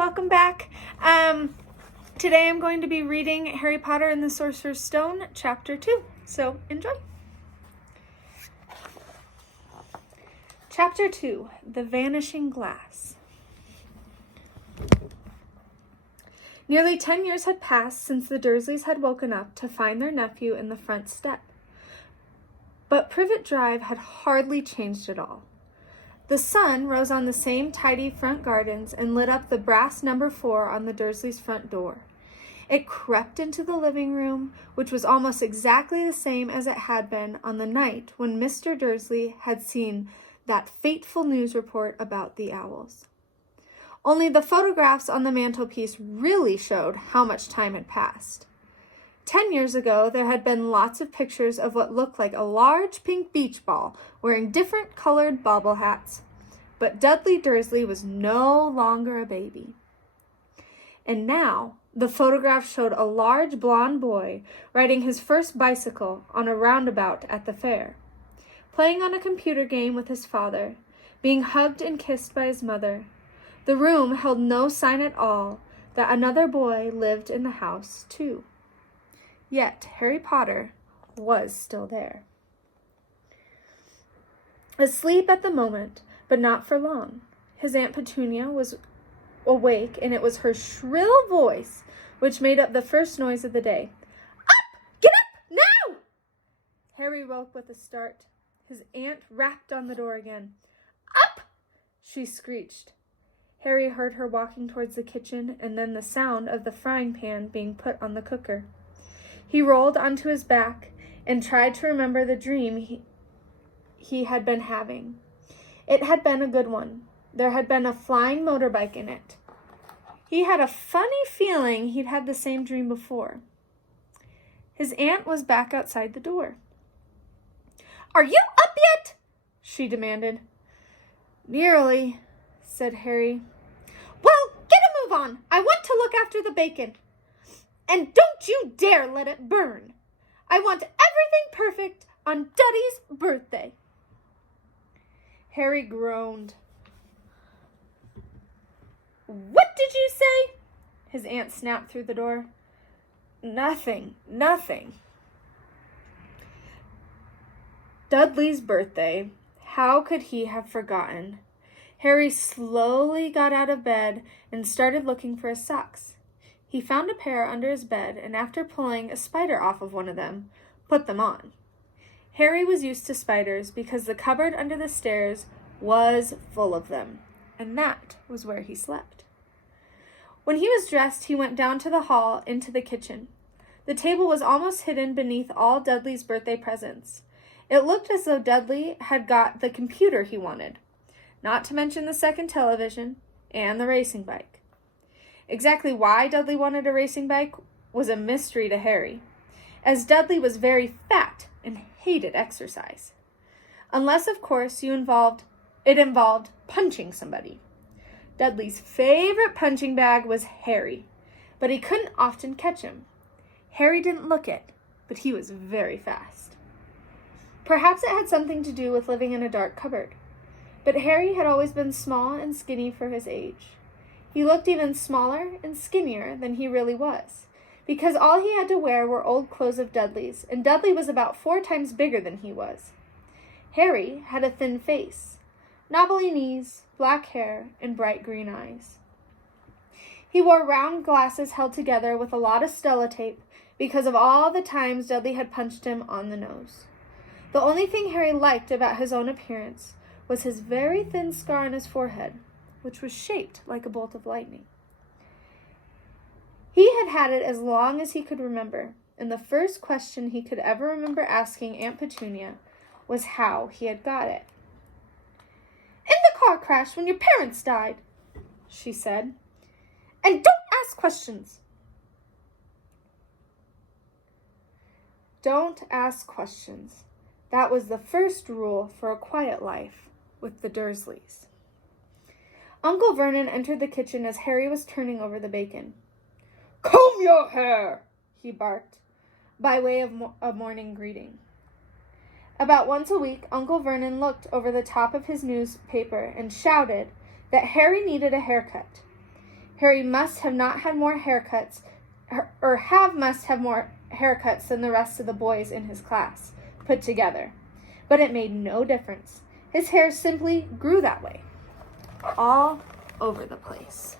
welcome back. Today I'm going to be reading Harry Potter and the Sorcerer's Stone, Chapter 2. So, enjoy. Chapter 2, The Vanishing Glass. Nearly 10 years had passed since the Dursleys had woken up to find their nephew in the front step. But Privet Drive had hardly changed at all. The sun rose on the same tidy front gardens and lit up the brass number 4 on the Dursleys' front door. It crept into the living room, which was almost exactly the same as it had been on the night when Mr. Dursley had seen that fateful news report about the owls. Only the photographs on the mantelpiece really showed how much time had passed. 10 years ago, there had been lots of pictures of what looked like a large pink beach ball wearing different colored bobble hats. But Dudley Dursley was no longer a baby. And now, the photograph showed a large blond boy riding his first bicycle on a roundabout at the fair, playing on a computer game with his father, being hugged and kissed by his mother. The room held no sign at all that another boy lived in the house, too. Yet Harry Potter was still there. Asleep at the moment, but not for long. His Aunt Petunia was awake, and it was her shrill voice which made up the first noise of the day. Up! Get up! Now! Harry woke with a start. His aunt rapped on the door again. Up! She screeched. Harry heard her walking towards the kitchen, and then the sound of the frying pan being put on the cooker. He rolled onto his back and tried to remember the dream he had been having. It had been a good one. There had been a flying motorbike in it. He had a funny feeling he'd had the same dream before. His aunt was back outside the door. Are you up yet? She demanded. Nearly, said Harry. Well, get a move on. I want to look after the bacon. And don't you dare let it burn. I want everything perfect on Duddy's birthday. Harry groaned. What did you say? His aunt snapped through the door. Nothing. Dudley's birthday. How could he have forgotten? Harry slowly got out of bed and started looking for his socks. He found a pair under his bed, and after pulling a spider off of one of them, put them on. Harry was used to spiders because the cupboard under the stairs was full of them, and that was where he slept. When he was dressed, he went down to the hall into the kitchen. The table was almost hidden beneath all Dudley's birthday presents. It looked as though Dudley had got the computer he wanted, not to mention the second television and the racing bike. Exactly why Dudley wanted a racing bike was a mystery to Harry, as Dudley was very fat and hated exercise. Unless, of course, it involved punching somebody. Dudley's favorite punching bag was Harry, but he couldn't often catch him. Harry didn't look it, but he was very fast. Perhaps it had something to do with living in a dark cupboard, but Harry had always been small and skinny for his age. He looked even smaller and skinnier than he really was, because all he had to wear were old clothes of Dudley's, and Dudley was about 4 times bigger than he was. Harry had a thin face, knobbly knees, black hair, and bright green eyes. He wore round glasses held together with a lot of Stella tape because of all the times Dudley had punched him on the nose. The only thing Harry liked about his own appearance was his very thin scar on his forehead, which was shaped like a bolt of lightning. He had had it as long as he could remember, and the first question he could ever remember asking Aunt Petunia was how he had got it. In the car crash when your parents died, she said. And don't ask questions. Don't ask questions. That was the first rule for a quiet life with the Dursleys. Uncle Vernon entered the kitchen as Harry was turning over the bacon. Comb your hair, he barked, by way of a morning greeting. About once a week, Uncle Vernon looked over the top of his newspaper and shouted that Harry needed a haircut. Harry must have not had more haircuts, must have more haircuts than the rest of the boys in his class put together. But it made no difference. His hair simply grew that way, all over the place.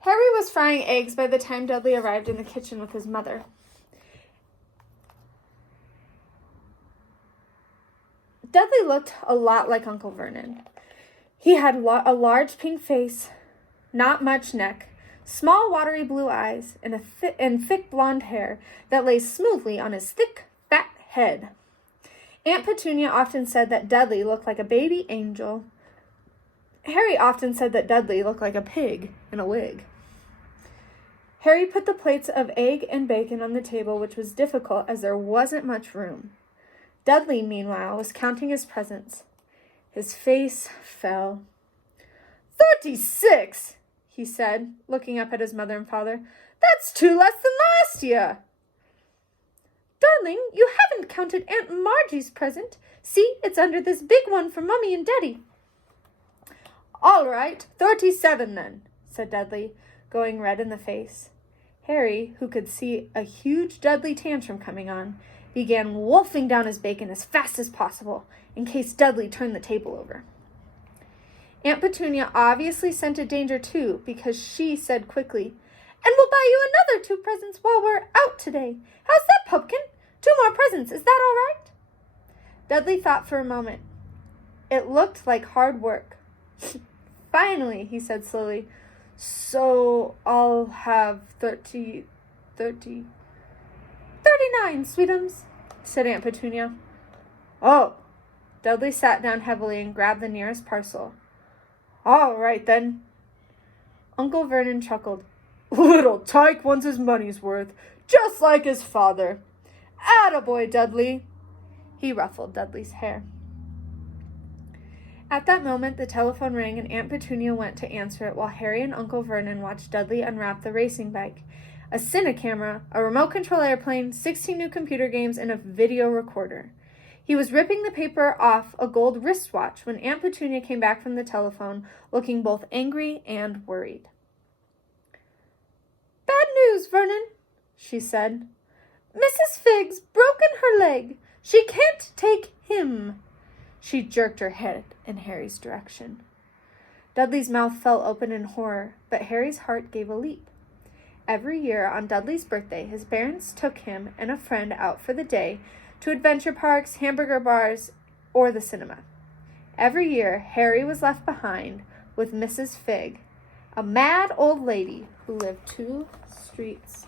Harry was frying eggs by the time Dudley arrived in the kitchen with his mother. Dudley looked a lot like Uncle Vernon. He had a large pink face, not much neck, small watery blue eyes, and thick blonde hair that lay smoothly on his thick, fat head. Aunt Petunia often said that Dudley looked like a baby angel. Harry often said that Dudley looked like a pig in a wig. Harry put the plates of egg and bacon on the table, which was difficult as there wasn't much room. Dudley, meanwhile, was counting his presents. His face fell. 36, he said, looking up at his mother and father. That's 2 less than last year. Darling, you haven't counted Aunt Margie's present. See, it's under this big one for Mummy and Daddy. All right, 37 then, said Dudley, going red in the face. Harry, who could see a huge Dudley tantrum coming on, began wolfing down his bacon as fast as possible, in case Dudley turned the table over. Aunt Petunia obviously scented danger too, because she said quickly, And we'll buy you another 2 presents while we're out today. How's that, Pumpkin? 2 more presents, is that all right? Dudley thought for a moment. It looked like hard work. Finally, he said slowly, So I'll have 39, sweetums, said Aunt Petunia. Oh. Dudley sat down heavily and grabbed the nearest parcel. All right, then. Uncle Vernon chuckled. Little Tyke wants his money's worth, just like his father. Attaboy, Dudley. He ruffled Dudley's hair. At that moment, the telephone rang and Aunt Petunia went to answer it while Harry and Uncle Vernon watched Dudley unwrap the racing bike, a cine camera, a remote-control airplane, 16 new computer games, and a video recorder. He was ripping the paper off a gold wristwatch when Aunt Petunia came back from the telephone, looking both angry and worried. Bad news, Vernon, she said. Mrs. Figg's broken her leg. She can't take him. She jerked her head in Harry's direction. Dudley's mouth fell open in horror, but Harry's heart gave a leap. Every year on Dudley's birthday, his parents took him and a friend out for the day to adventure parks, hamburger bars, or the cinema. Every year, Harry was left behind with Mrs. Figg, a mad old lady who lived 2 streets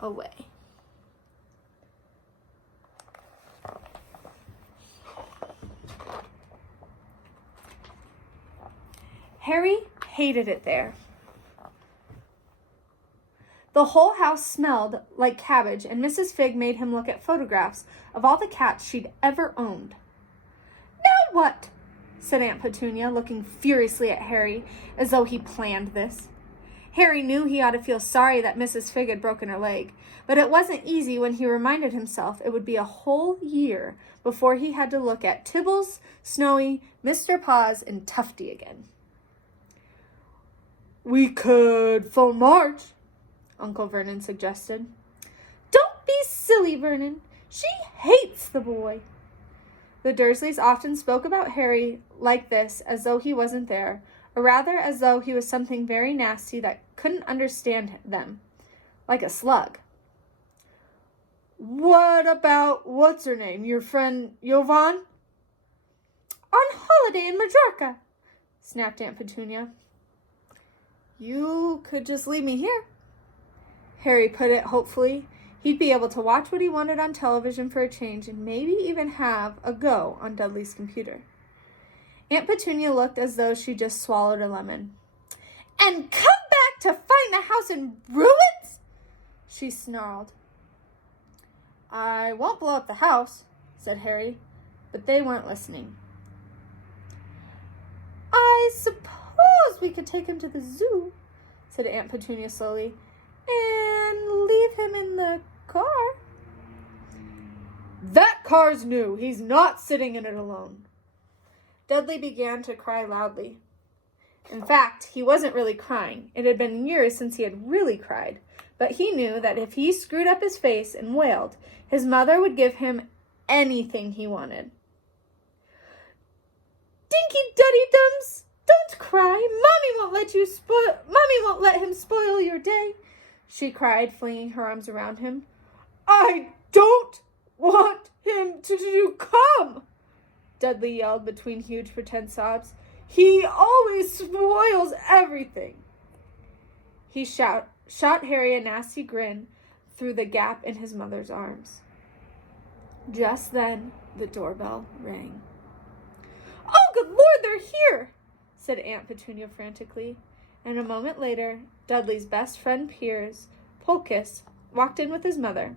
away. Harry hated it there. The whole house smelled like cabbage, and Mrs. Figg made him look at photographs of all the cats she'd ever owned. Now what? Said Aunt Petunia, looking furiously at Harry, as though he planned this. Harry knew he ought to feel sorry that Mrs. Figg had broken her leg, but it wasn't easy when he reminded himself it would be a whole year before he had to look at Tibbles, Snowy, Mr. Paws, and Tufty again. We could phone Marge, Uncle Vernon suggested. Don't be silly, Vernon. She hates the boy. The Dursleys often spoke about Harry like this, as though he wasn't there, or rather as though he was something very nasty that couldn't understand them, like a slug. What about what's-her-name, your friend Jovan? On holiday in Majorca, snapped Aunt Petunia. You could just leave me here, Harry put it hopefully. He'd be able to watch what he wanted on television for a change and maybe even have a go on Dudley's computer. Aunt Petunia looked as though she just swallowed a lemon. And come back to find the house in ruins? She snarled. I won't blow up the house, said Harry, but they weren't listening. I suppose we could take him to the zoo, said Aunt Petunia slowly, and leave him in the car. That That car's new. He's not sitting in it alone." Dudley began to cry loudly. In fact, he wasn't really crying. It had been years since he had really cried, but he knew that if he screwed up his face and wailed, his mother would give him anything he wanted. "Dinky Duddy Dums, don't cry. Mommy won't let him spoil your day," she cried, flinging her arms around him. "I don't want him to come," Dudley yelled between huge pretend sobs. "He always spoils everything." He shot Harry a nasty grin through the gap in his mother's arms. Just then, the doorbell rang. "Oh, good Lord, they're here!" said Aunt Petunia frantically. And a moment later, Dudley's best friend Piers, Polkus, walked in with his mother.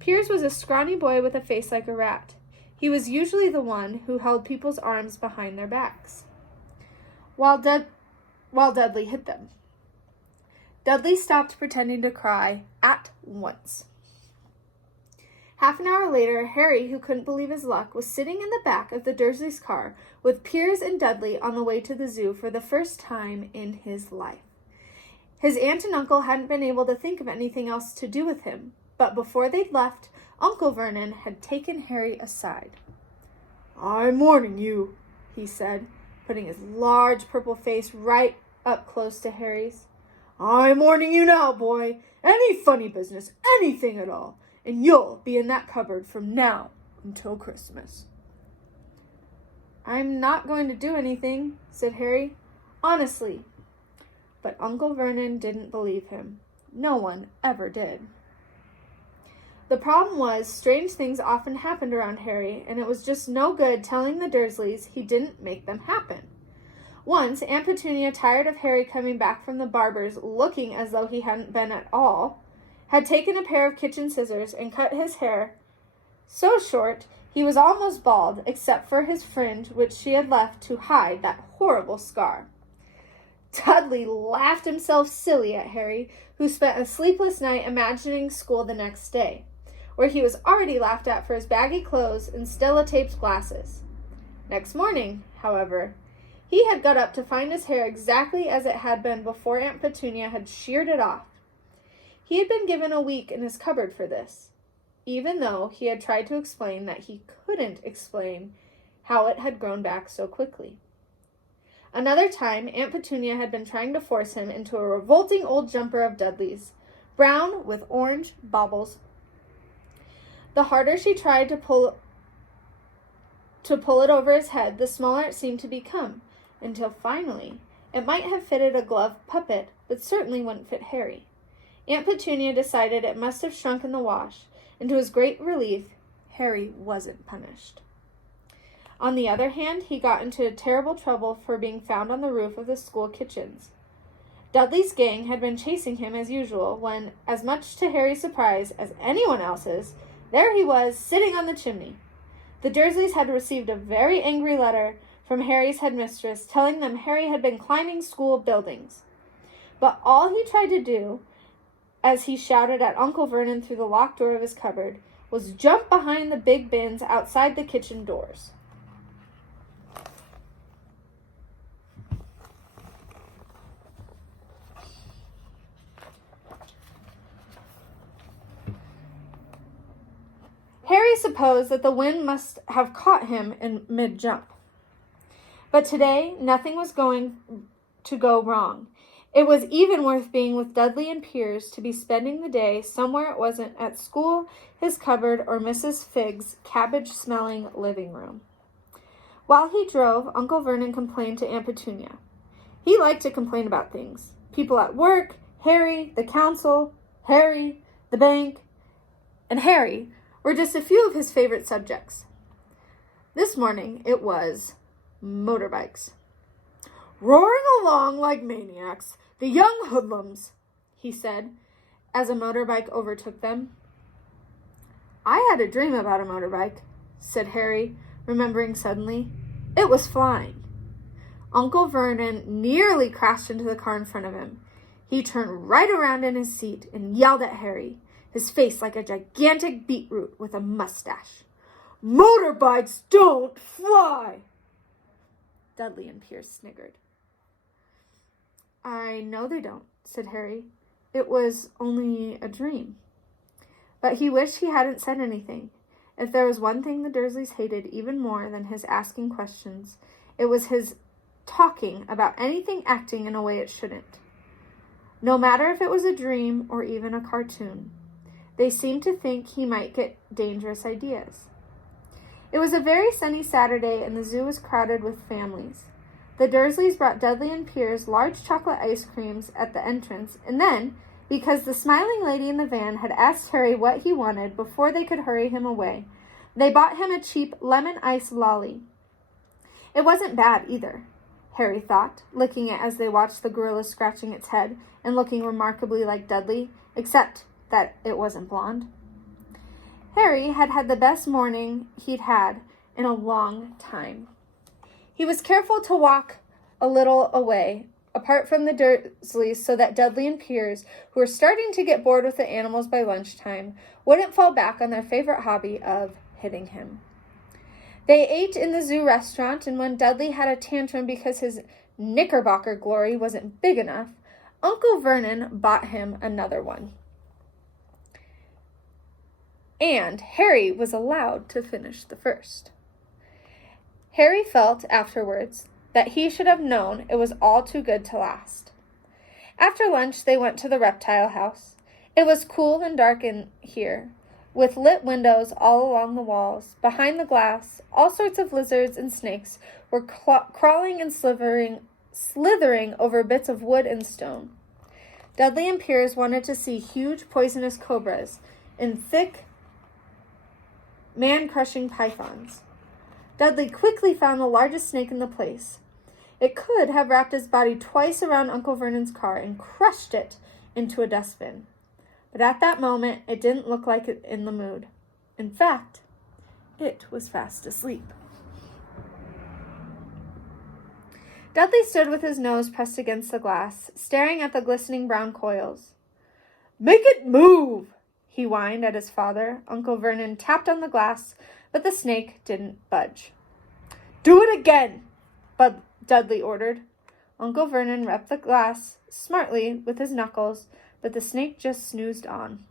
Piers was a scrawny boy with a face like a rat. He was usually the one who held people's arms behind their backs, while Dudley hit them. Dudley stopped pretending to cry at once. Half an hour later, Harry, who couldn't believe his luck, was sitting in the back of the Dursleys' car with Piers and Dudley on the way to the zoo for the first time in his life. His aunt and uncle hadn't been able to think of anything else to do with him, but before they'd left, Uncle Vernon had taken Harry aside. "I'm warning you," he said, putting his large purple face right up close to Harry's. "I'm warning you now, boy. Any funny business, anything at all, and you'll be in that cupboard from now until Christmas." "I'm not going to do anything," said Harry. "Honestly." But Uncle Vernon didn't believe him. No one ever did. The problem was, strange things often happened around Harry, and it was just no good telling the Dursleys he didn't make them happen. Once, Aunt Petunia, tired of Harry coming back from the barber's looking as though he hadn't been at all, had taken a pair of kitchen scissors and cut his hair so short he was almost bald, except for his fringe, which she had left to hide that horrible scar. Dudley laughed himself silly at Harry, who spent a sleepless night imagining school the next day, where he was already laughed at for his baggy clothes and Stella-taped glasses. Next morning, however, he had got up to find his hair exactly as it had been before Aunt Petunia had sheared it off. He had been given a week in his cupboard for this, even though he had tried to explain that he couldn't explain how it had grown back so quickly. Another time, Aunt Petunia had been trying to force him into a revolting old jumper of Dudley's, brown with orange baubles. The harder she tried to pull it over his head, the smaller it seemed to become, until finally it might have fitted a gloved puppet, but certainly wouldn't fit Harry. Aunt Petunia decided it must have shrunk in the wash, and to his great relief, Harry wasn't punished. On the other hand, he got into terrible trouble for being found on the roof of the school kitchens. Dudley's gang had been chasing him as usual when, as much to Harry's surprise as anyone else's, there he was, sitting on the chimney. The Dursleys had received a very angry letter from Harry's headmistress telling them Harry had been climbing school buildings. But all he tried to do, as he shouted at Uncle Vernon through the locked door of his cupboard, was jump behind the big bins outside the kitchen doors. Harry supposed that the wind must have caught him in mid-jump. But today, nothing was going to go wrong. It was even worth being with Dudley and Piers to be spending the day somewhere it wasn't at school, his cupboard, or Mrs. Figg's cabbage-smelling living room. While he drove, Uncle Vernon complained to Aunt Petunia. He liked to complain about things. People at work, Harry, the council, Harry, the bank, and Harry were just a few of his favorite subjects. This morning, it was motorbikes. "Roaring along like maniacs, the young hoodlums," he said, as a motorbike overtook them. "I had a dream about a motorbike," said Harry, remembering suddenly. "It was flying." Uncle Vernon nearly crashed into the car in front of him. He turned right around in his seat and yelled at Harry, his face like a gigantic beetroot with a mustache. "Motorbikes don't fly!" Dudley and Pierce sniggered. "I know they don't," said Harry. "It was only a dream." But he wished he hadn't said anything. If there was one thing the Dursleys hated even more than his asking questions, it was his talking about anything acting in a way it shouldn't. No matter if it was a dream or even a cartoon, they seemed to think he might get dangerous ideas. It was a very sunny Saturday, and the zoo was crowded with families. The Dursleys brought Dudley and Piers large chocolate ice creams at the entrance, and then, because the smiling lady in the van had asked Harry what he wanted before they could hurry him away, they bought him a cheap lemon ice lolly. It wasn't bad either, Harry thought, licking it as they watched the gorilla scratching its head and looking remarkably like Dudley, except that it wasn't blonde. Harry had had the best morning he'd had in a long time. He was careful to walk a little away, apart from the Dursleys, so that Dudley and Piers, who were starting to get bored with the animals by lunchtime, wouldn't fall back on their favorite hobby of hitting him. They ate in the zoo restaurant, and when Dudley had a tantrum because his Knickerbocker glory wasn't big enough, Uncle Vernon bought him another one. And Harry was allowed to finish the first. Harry felt afterwards that he should have known it was all too good to last. After lunch, they went to the reptile house. It was cool and dark in here, with lit windows all along the walls. Behind the glass, all sorts of lizards and snakes were crawling and slithering over bits of wood and stone. Dudley and Piers wanted to see huge poisonous cobras and thick, man-crushing pythons. Dudley quickly found the largest snake in the place. It could have wrapped its body twice around Uncle Vernon's car and crushed it into a dustbin. But at that moment, it didn't look like it in the mood. In fact, it was fast asleep. Dudley stood with his nose pressed against the glass, staring at the glistening brown coils. "Make it move!" he whined at his father. Uncle Vernon tapped on the glass, but the snake didn't budge. "Do it again!" Dudley ordered. Uncle Vernon rapped the glass smartly with his knuckles, but the snake just snoozed on.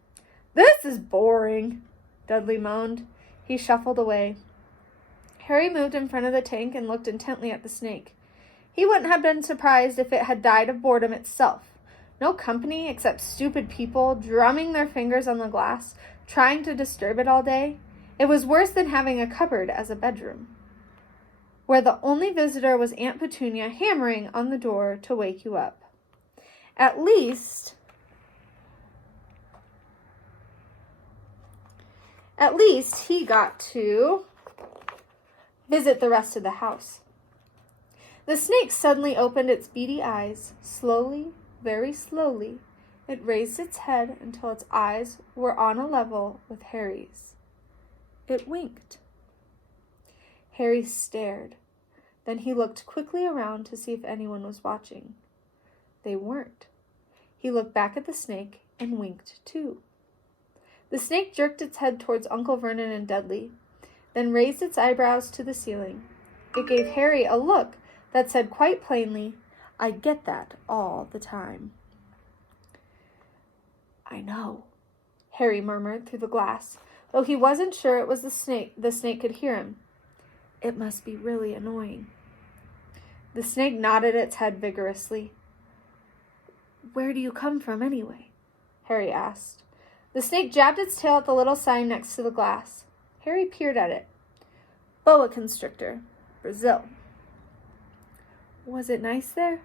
"This is boring," Dudley moaned. He shuffled away. Harry moved in front of the tank and looked intently at the snake. He wouldn't have been surprised if it had died of boredom itself. No company except stupid people drumming their fingers on the glass, trying to disturb it all day. It was worse than having a cupboard as a bedroom, where the only visitor was Aunt Petunia hammering on the door to wake you up. At least he got to visit the rest of the house. The snake suddenly opened its beady eyes. Slowly, very slowly, it raised its head until its eyes were on a level with Harry's. It winked. Harry stared. Then he looked quickly around to see if anyone was watching. They weren't. He looked back at the snake and winked too. The snake jerked its head towards Uncle Vernon and Dudley, then raised its eyebrows to the ceiling. It gave Harry a look that said quite plainly, "I get that all the time." "I know," Harry murmured through the glass, though he wasn't sure it was the snake could hear him. "It must be really annoying." The snake nodded its head vigorously. "Where do you come from, anyway?" Harry asked. The snake jabbed its tail at the little sign next to the glass. Harry peered at it. "Boa constrictor, Brazil." "Was it nice there?"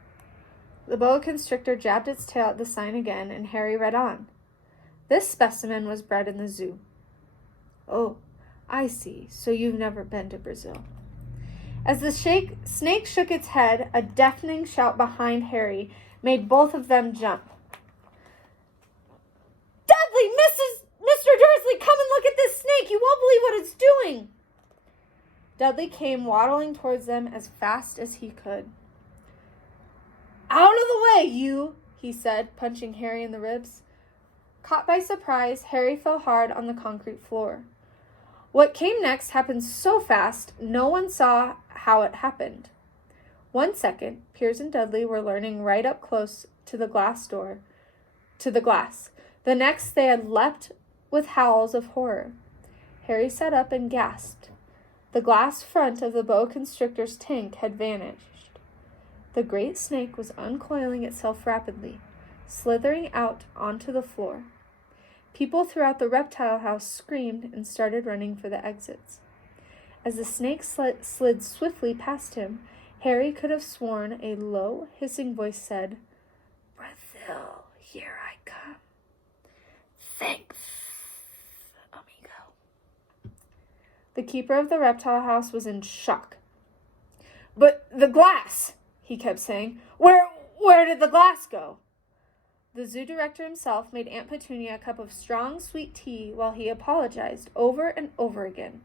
The boa constrictor jabbed its tail at the sign again, and Harry read on. "This specimen was bred in the zoo." "Oh, I see. So you've never been to Brazil." As the snake shook its head, a deafening shout behind Harry made both of them jump. "Dudley! Mr. Dursley, come and look at this snake! You won't believe what it's doing!" Dudley came waddling towards them as fast as he could. "Out of the way, you!" he said, punching Harry in the ribs. Caught by surprise, Harry fell hard on the concrete floor. What came next happened so fast, no one saw how it happened. 1 second, Piers and Dudley were leaning right up close to the glass. The next, they had leapt with howls of horror. Harry sat up and gasped. The glass front of the boa constrictor's tank had vanished. The great snake was uncoiling itself rapidly, slithering out onto the floor. People throughout the reptile house screamed and started running for the exits. As the snake slid swiftly past him, Harry could have sworn a low, hissing voice said, "Brazil, here I come. Thanks, amigo." The keeper of the reptile house was in shock. "But the glass," he kept saying. Where did the glass go?" The zoo director himself made Aunt Petunia a cup of strong, sweet tea while he apologized over and over again.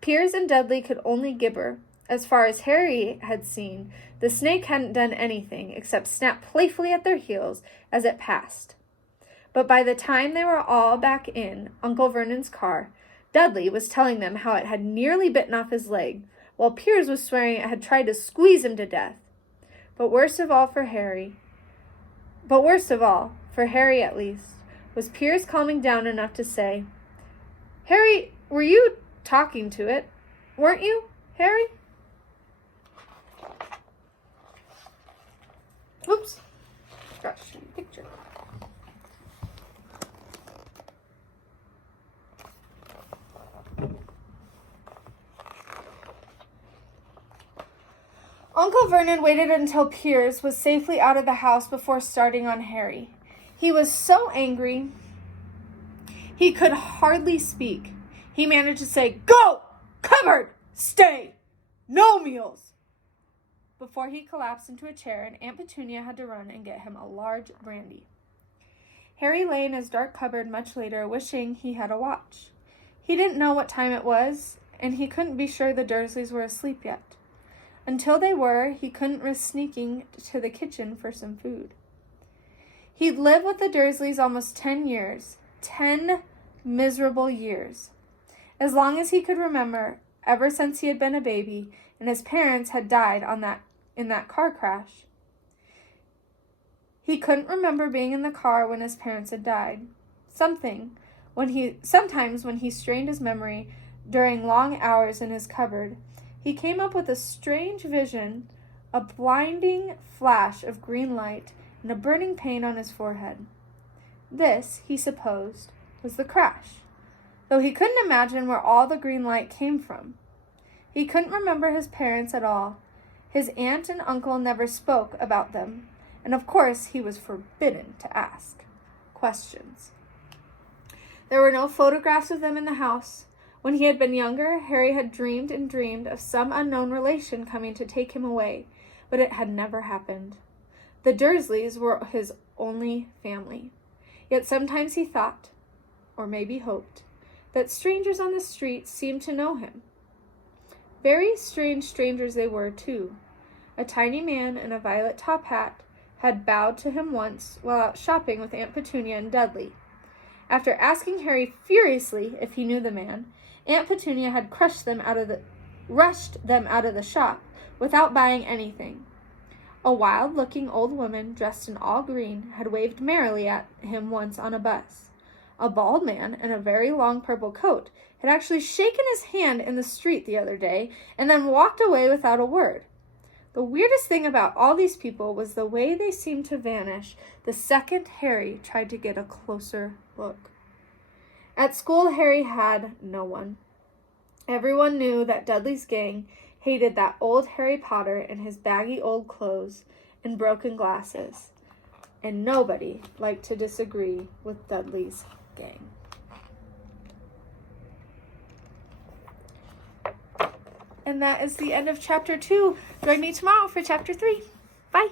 Piers and Dudley could only gibber. As far as Harry had seen, the snake hadn't done anything except snap playfully at their heels as it passed. But by the time they were all back in Uncle Vernon's car, Dudley was telling them how it had nearly bitten off his leg, while Piers was swearing it had tried to squeeze him to death. But worst of all, for Harry at least, was Piers calming down enough to say, "Harry, were you talking to it? Weren't you, Harry?" Oops. Gosh, picture. Uncle Vernon waited until Piers was safely out of the house before starting on Harry. He was so angry, he could hardly speak. He managed to say, "Go! Cupboard! Stay! No meals!" Before he collapsed into a chair, and Aunt Petunia had to run and get him a large brandy. Harry lay in his dark cupboard much later, wishing he had a watch. He didn't know what time it was, and he couldn't be sure the Dursleys were asleep yet. Until they were, he couldn't risk sneaking to the kitchen for some food. He'd lived with the Dursleys almost 10 years. 10 miserable years. As long as he could remember, ever since he had been a baby, and his parents had died in that car crash. He couldn't remember being in the car when his parents had died. Sometimes when he strained his memory during long hours in his cupboard, he came up with a strange vision, a blinding flash of green light and a burning pain on his forehead. This, he supposed, was the crash, though he couldn't imagine where all the green light came from. He couldn't remember his parents at all. His aunt and uncle never spoke about them, and of course he was forbidden to ask questions. There were no photographs of them in the house. When he had been younger, Harry had dreamed and dreamed of some unknown relation coming to take him away, but it had never happened. The Dursleys were his only family. Yet sometimes he thought, or maybe hoped, that strangers on the street seemed to know him. Very strange strangers they were, too. A tiny man in a violet top hat had bowed to him once while out shopping with Aunt Petunia and Dudley. After asking Harry furiously if he knew the man, Aunt Petunia had rushed them out of the shop without buying anything. A wild-looking old woman dressed in all green had waved merrily at him once on a bus. A bald man in a very long purple coat had actually shaken his hand in the street the other day and then walked away without a word. The weirdest thing about all these people was the way they seemed to vanish the second Harry tried to get a closer look. At school, Harry had no one. Everyone knew that Dudley's gang hated that old Harry Potter in his baggy old clothes and broken glasses, and nobody liked to disagree with Dudley's gang. And that is the end of Chapter 2. Join me tomorrow for Chapter 3. Bye!